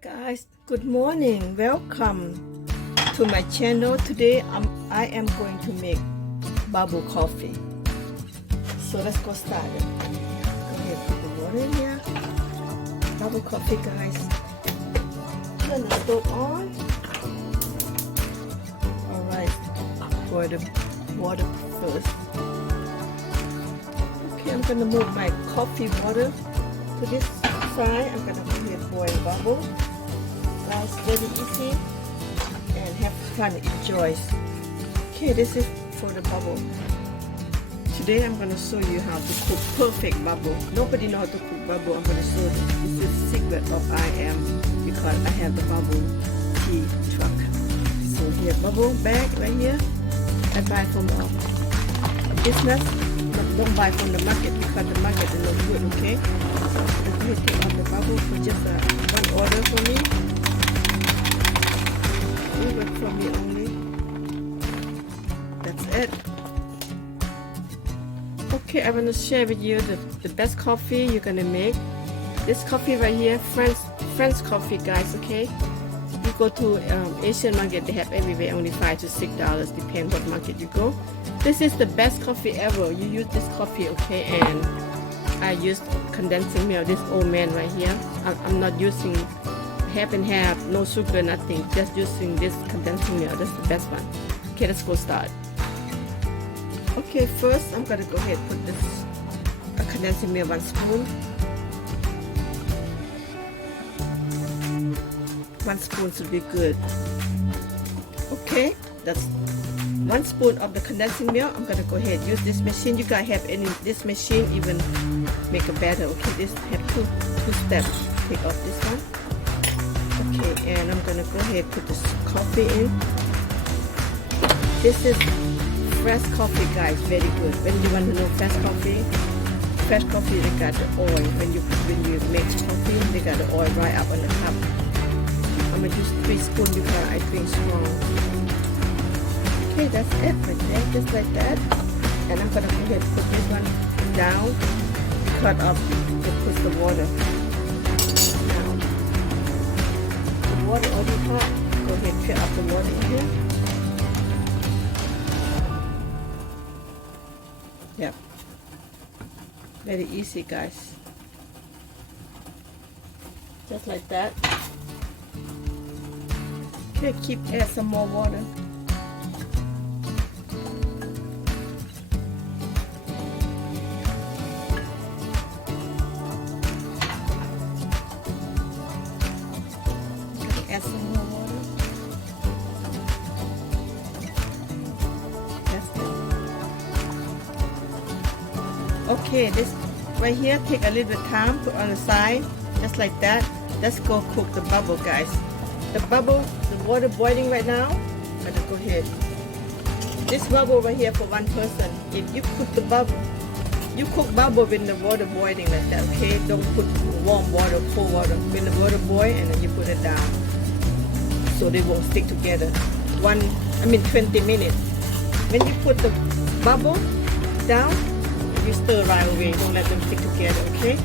Guys, good morning. Welcome to my channel. Today I am going to make bubble coffee. So let's go start it. Go ahead, put the water in here. Bubble coffee, guys. Turn the stove on. Alright, pour the water first. Okay, I'm gonna move my coffee water to this side. I'm gonna put here boil bubble. Guys, very easy and have fun, enjoy. Okay, this is for the bubble. Today I'm gonna show you how to cook perfect bubble. Nobody know how to cook bubble. I'm gonna show you. This is the secret of I am because I have the bubble tea truck. So here, bubble bag right here. I buy from a business. Don't buy from the market because the market is not good. Okay. So I'm going to take out the bubble for just one order for me. It work for me only. That's it. Okay, I want to share with you the best coffee you're gonna make. This coffee right here, French coffee, guys. Okay, you go to Asian market, they have everywhere only $5 to $6, depend what market you go. This is the best coffee ever. You use this coffee, okay? And I used condensing milk. This old man right here. I'm not using half and half, no sugar, nothing. Just using this condensing milk. That's the best one. Okay, let's go start. Okay, first I'm gonna go ahead and put this condensing milk 1 spoon. 1 spoon should be good. Okay, that's 1 spoon of the condensing milk. I'm gonna go ahead use this machine. You guys have any this machine even make a better. Okay, this have two steps. Take off this one. Okay, and I'm gonna go ahead put this coffee in. This is fresh coffee, guys, very good. When you want to know fresh coffee, they got the oil. When you make coffee, they got the oil right up on the top. I'm gonna use 3 spoons because I drink strong. Okay, that's it right there, just like that. And I'm gonna go ahead and put this one down, cut up to put the water. Now, the water already hot. Go ahead and fill up the water in here. Yep. Very easy, guys. Just like that. Okay, add some more water. Add some more water. That's it. Okay, this right here take a little bit time, put on the side, just like that. Let's go cook the bubble, guys. The bubble, the water boiling right now. I'm gonna go ahead. This bubble right here for 1 person. If you put the bubble, you cook bubble when the water boiling like that. Okay, don't put warm water, cold water. When the water boil, and then you put it down, so they won't stick together. 20 minutes. When you put the bubble down, you stir right away. Don't let them stick together. Okay,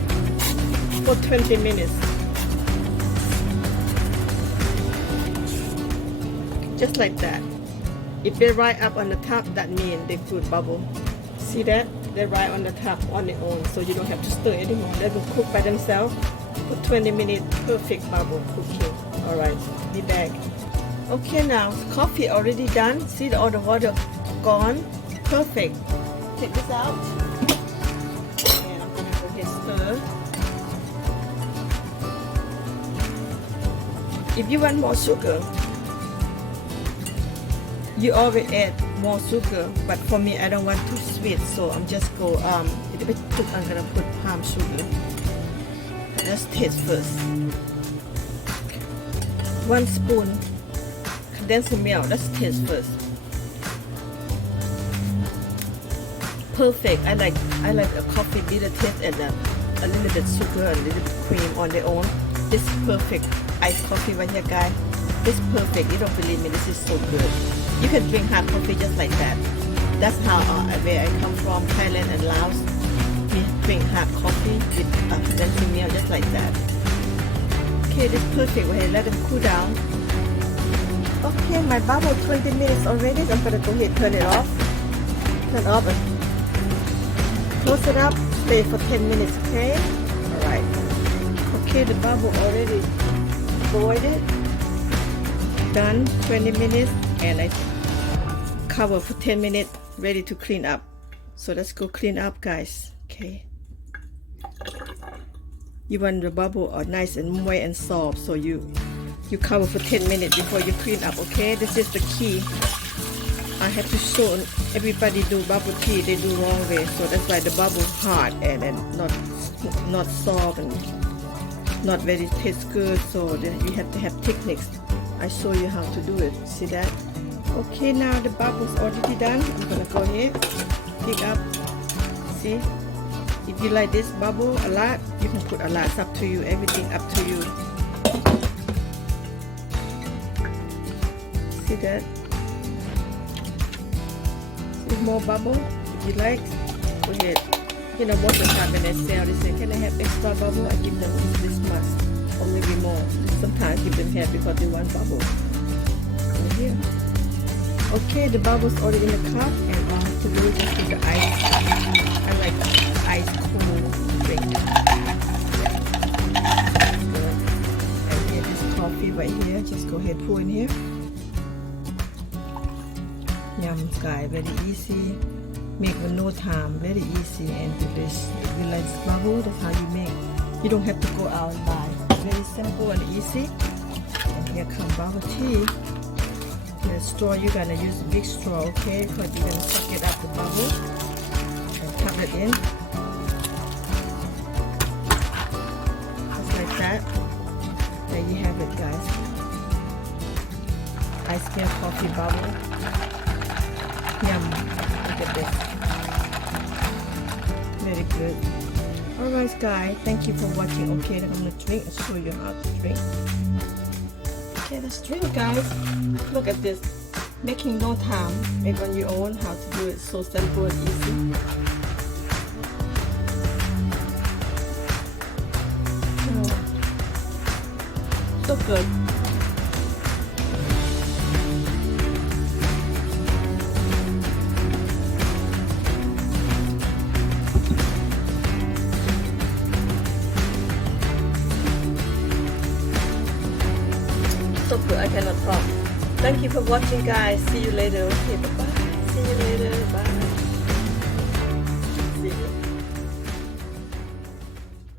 for 20 minutes. Just like that. If they rise up on the top, that means they good bubble. See that? They rise on the top on their own, so you don't have to stir anymore. They will cook by themselves for 20 minutes. Perfect bubble cooking. Alright, be back. Okay, now coffee already done. See all the water gone. Perfect. Take this out. And I'm gonna go ahead and stir. If you want more sugar, you always add more sugar, but for me I don't want too sweet, so I'm just go I'm gonna put palm sugar. Let's taste first. 1 spoon condensed milk. Let's taste first. Perfect. I like a coffee bitter taste and a little bit sugar, a little bit cream on their own. This is perfect iced coffee right here, guys. This is perfect. You don't believe me, this is so good. You can drink hot coffee just like that. That's how where I come from, Thailand and Laos. We drink hot coffee with condensed milk just like that. Okay, this is perfect. Okay, let them cool down. Okay, my bubble 20 minutes already. I'm gonna go ahead and turn it off. Turn off and close it up. Stay for 10 minutes, okay? Alright. Okay, the bubble already boiled it. Done 20 minutes and I cover for 10 minutes, ready to clean up. So let's go clean up, guys. Okay. You want the bubble nice and moist and soft, so you cover for 10 minutes before you clean up, okay? This is the key. I have to show everybody do bubble tea, they do wrong way, so that's why the bubble hard and not soft and not very taste good, so you have to have techniques. I show you how to do it. See that? Okay, now the bubble's already done. I'm gonna go ahead, pick up. See? If you like this bubble a lot, you can put a lot. It's up to you. Everything up to you. See that? See more bubble? If you like, go ahead. You know, most of the time when they sell, they say, can I have extra bubble? I give them this much or maybe more. Sometimes give them half because they want bubble. Right here. Okay, the bubble's already in the cup, and all I have to do is just put the ice. I like ice cool drink. Good. And here, this coffee right here. Just go ahead, pour in here. Yum, guys, very easy. Make with no time, very easy and delicious. If you like this bubble, that's how you make. You don't have to go out and buy. Very simple and easy. And here comes bubble tea. The straw, you're gonna use a big straw, okay? Because you're gonna suck it up the bubble and tap it in. Just like that. There you have it, guys. Ice cream coffee bubble. Yum. Look at this. Very good. Alright guys, thank you for watching. Okay, then I'm gonna drink and show you how to drink. Okay, let's drink, guys. Look at this. Making no time. Make on your own how to do it. So simple and easy. So good. So good, I cannot talk. Thank you for watching, guys. See you later. Okay, bye bye. See you later. Bye.